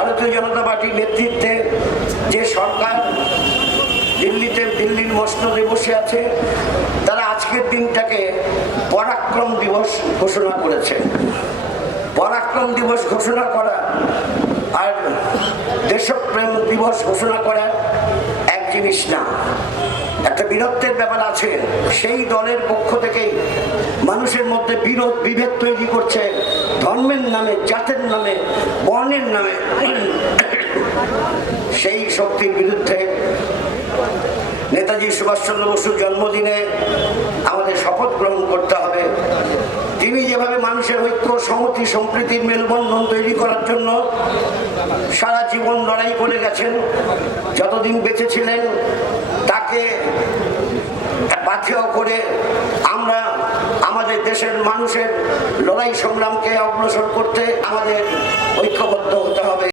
ভারতীয় জনতা পার্টির নেতৃত্বে যে সরকার দিল্লিতে, দিল্লির মসনদে বসে আছে, তারা আজকের দিনটাকে পরাক্রম দিবস ঘোষণা করেছে। পরাক্রম দিবস ঘোষণা করা আর দেশপ্রেম দিবস ঘোষণা করা এক জিনিস না। একটা বীরত্বের ব্যাপার আছে। সেই দলের পক্ষ থেকেই মানুষের মধ্যে বিরোধ, বিভেদ তৈরি করছে। ধর্মের নামে, জাতের নামে, বর্ণের নামে। সেই শক্তির বিরুদ্ধে নেতাজি সুভাষচন্দ্র বসুর জন্মদিনে আমাদের শপথ গ্রহণ করতে হবে। তিনি যেভাবে মানুষের ঐক্য সংহতি সম্প্রীতির মেলবন্ধন তৈরি করার জন্য সারা জীবন লড়াই করে গেছেন, যতদিন বেঁচে ছিলেন, তাকে পাথেয় করে দেশের মানুষের লড়াই সংগ্রামকে অগ্রসর করতে আমাদের ঐক্যবদ্ধ